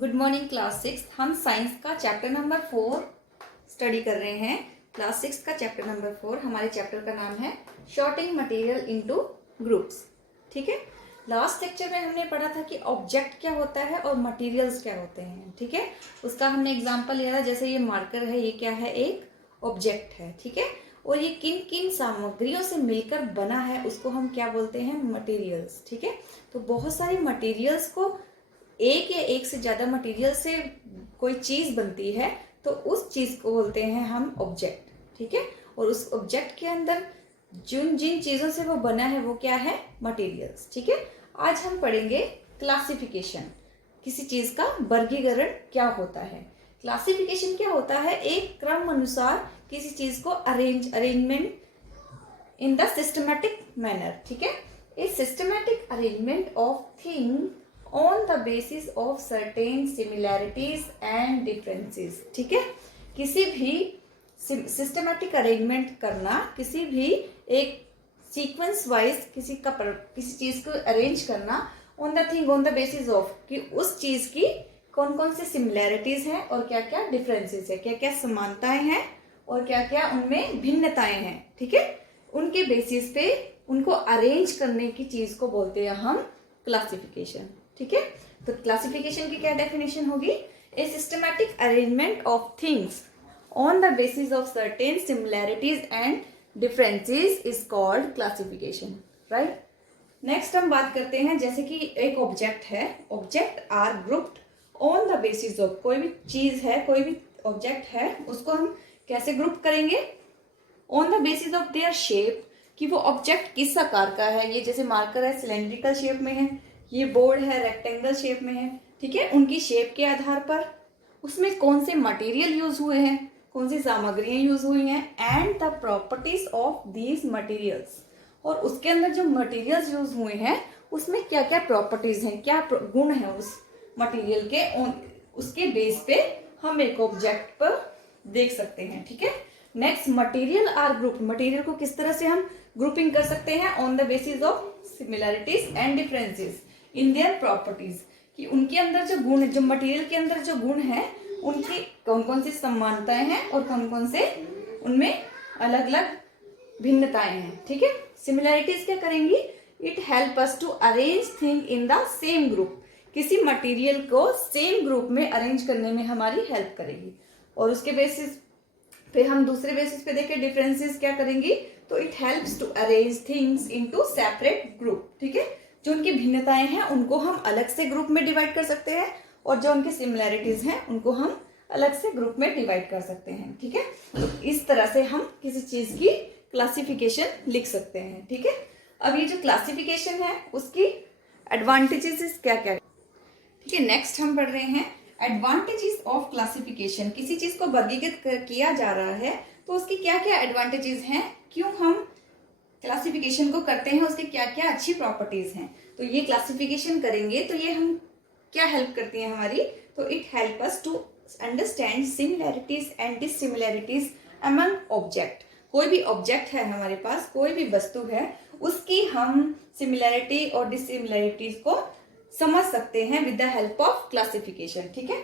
Good morning class 6। हम science का chapter number 4 study कर रहे हैं। क्लास 6 का चैप्टर नंबर 4, हमारे चैप्टर का नाम है शॉर्टिंग मटेरियल इनटू ग्रुप्स। ठीक है, लास्ट लेक्चर में हमने पढ़ा था कि ऑब्जेक्ट क्या होता है और मटेरियल्स क्या होते हैं। ठीक है, उसका हमने एग्जांपल लिया था, जैसे ये मार्कर है, ये क्या है, एक ऑब्जेक्ट है। ठीक है, और ये किन किन सामग्रियों से मिलकर बना है उसको हम क्या बोलते हैं, मटेरियल्स। ठीक है, तो बहुत सारी मटेरियल्स को, एक या एक से ज्यादा मटेरियल से कोई चीज बनती है तो उस चीज को बोलते हैं हम ऑब्जेक्ट। ठीक है, और उस ऑब्जेक्ट के अंदर जिन जिन चीजों से वो बना है वो क्या है, मटेरियल्स। ठीक है, आज हम पढ़ेंगे क्लासिफिकेशन, किसी चीज का वर्गीकरण क्या होता है। क्लासिफिकेशन क्या होता है, एक क्रम अनुसार किसी चीज को arrangement in the systematic manner. ठीक है, a systematic arrangement of thing on the basis of certain similarities and differences। ठीक है, किसी भी सिस्टमैटिक अरेंजमेंट करना, किसी भी एक सीक्वेंस वाइज किसी चीज को अरेंज करना on the thing on the basis of कि उस चीज की कौन कौन से सिमिलैरिटीज हैं और क्या क्या डिफरेंसेस है, क्या क्या समानताएं हैं और क्या क्या उनमें भिन्नताएं हैं। ठीक है, उनके बेसिस पे उनको अरेंज करने की चीज को बोलते हैं हम क्लासिफिकेशन। ठीक है, तो क्लासिफिकेशन की क्या डेफिनेशन होगी, a systematic arrangement of things on the basis of certain similarities and differences is called classification. Right, next हम बात करते हैं, जैसे कि एक ऑब्जेक्ट है, object are grouped on the basis of, कोई भी चीज है, कोई भी ऑब्जेक्ट है, उसको हम कैसे ग्रुप करेंगे, on the basis of their shape, कि वो ऑब्जेक्ट किस आकार का है। ये जैसे मार्कर है, सिलेंड्रिकल शेप में है, ये बोर्ड है, रेक्टेंगल शेप में है। ठीक है, उनकी शेप के आधार पर उसमें कौन से मटेरियल यूज हुए हैं, कौन सी सामग्रियां यूज हुई हैं, and the properties of these materials, और उसके अंदर जो मटेरियल्स यूज हुए हैं उसमें क्या क्या प्रॉपर्टीज हैं, क्या गुण है उस मटेरियल के, उसके बेस पे हम एक ऑब्जेक्ट पर देख सकते हैं। ठीक है, next material are group, material को किस तरह से हम ग्रुपिंग कर सकते हैं, on the basis of similarities and differences in their properties, कि उनके अंदर जो गुण, जो मटेरियल के अंदर जो गुण है, उनकी कौन कौन सी समानताएं हैं और कौन कौन से उनमें अलग अलग भिन्नताएं हैं। ठीक है, सिमिलैरिटीज क्या करेंगी, it help us to arrange thing in the same group, किसी मटेरियल को सेम ग्रुप में अरेंज करने में हमारी हेल्प करेगी। और उसके बेसिस फिर हम दूसरे बेसिस पे देखें डिफरेंसेस क्या करेंगी, तो it helps to arrange things into separate group. ठीक है, जो उनकी भिन्नताएं हैं उनको हम अलग से ग्रुप में डिवाइड कर सकते हैं और जो उनकी सिमिलैरिटीज हैं उनको हम अलग से ग्रुप में डिवाइड कर सकते हैं। ठीक है, तो इस तरह से हम किसी चीज की क्लासिफिकेशन लिख सकते हैं। ठीक है, अब ये जो क्लासिफिकेशन है उसकी एडवांटेजेस क्या क्या है। ठीक है, नेक्स्ट हम पढ़ रहे हैं एडवांटेजेस ऑफ क्लासिफिकेशन। किसी चीज को वर्गीकृत किया जा रहा है तो उसकी क्या क्या एडवांटेजेस हैं, क्यों हम क्लासिफिकेशन को करते हैं, उसके क्या क्या अच्छी प्रॉपर्टीज हैं। तो ये क्लासिफिकेशन करेंगे तो ये हम क्या हेल्प करती है हमारी, तो it help us to understand similarities and dissimilarities among object. कोई भी ऑब्जेक्ट है हमारे पास, कोई भी वस्तु है, उसकी हम सिमिलैरिटी और डिससिमिलैरिटीज को समझ सकते हैं with the help of classification. ठीक है,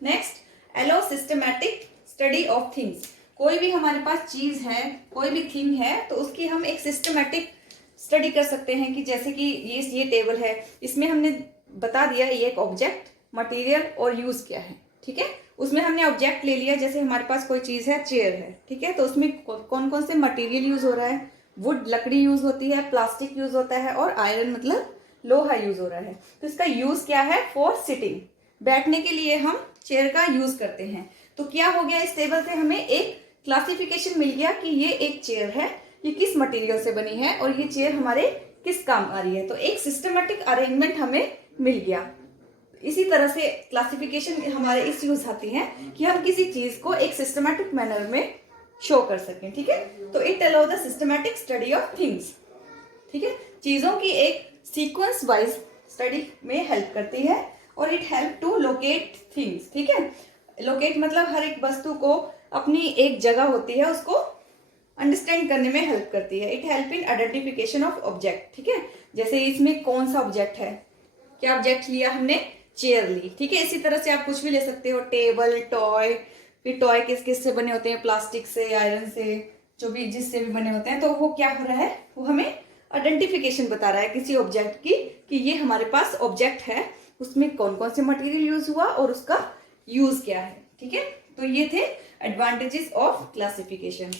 next allow systematic study of things, कोई भी हमारे पास चीज है, कोई भी थिंग है, तो उसकी हम एक सिस्टमैटिक स्टडी कर सकते हैं। कि जैसे कि ये टेबल है, इसमें हमने बता दिया ये एक ऑब्जेक्ट, मटेरियल और यूज क्या है। ठीक है, उसमें हमने ऑब्जेक्ट ले लिया, जैसे हमारे पास कोई चीज है, चेयर है। ठीक है, तो उसमें कौन कौन से मटेरियल यूज हो रहा है, वुड लकड़ी यूज होती है, प्लास्टिक यूज होता है और आयरन मतलब लोहा यूज हो रहा है। तो इसका यूज क्या है, फॉर सिटिंग, बैठने के लिए हम चेयर का यूज करते हैं। तो क्या हो गया, इस टेबल से हमें एक क्लासिफिकेशन मिल गया कि ये एक चेयर है, ये किस मटेरियल से बनी है और ये चेयर हमारे किस काम आ रही है। तो एक सिस्टमैटिक अरेंजमेंट हमें मिल गया। इसी तरह से क्लासिफिकेशन हमारे इस यूज आती है कि हम किसी चीज को एक सिस्टमैटिक मैनर में शो कर सकें। ठीक है, तो it allow the systematic study of things. ठीक है, चीजों की एक सीक्वेंस वाइज स्टडी में हेल्प करती है और it help to locate things. ठीक है, लोकेट मतलब हर एक वस्तु को अपनी एक जगह होती है, उसको अंडरस्टैंड करने में हेल्प करती है। It help in identification of object. ठीक है, जैसे इसमें कौन सा ऑब्जेक्ट है, क्या ऑब्जेक्ट लिया हमने, चेयर ली, ठीक है। इसी तरह से आप कुछ भी ले सकते हो, टेबल, टॉय। फिर टॉय किस किस से बने होते हैं, प्लास्टिक से, आयरन से, जो भी जिससे भी बने होते हैं। तो वो क्या हो रहा है, वो हमें आइडेंटिफिकेशन बता रहा है किसी ऑब्जेक्ट की, कि ये हमारे पास ऑब्जेक्ट है, उसमें कौन कौन से मटेरियल यूज हुआ और उसका यूज क्या है, ठीक है। तो ये थे एडवांटेजेस ऑफ क्लासिफिकेशन।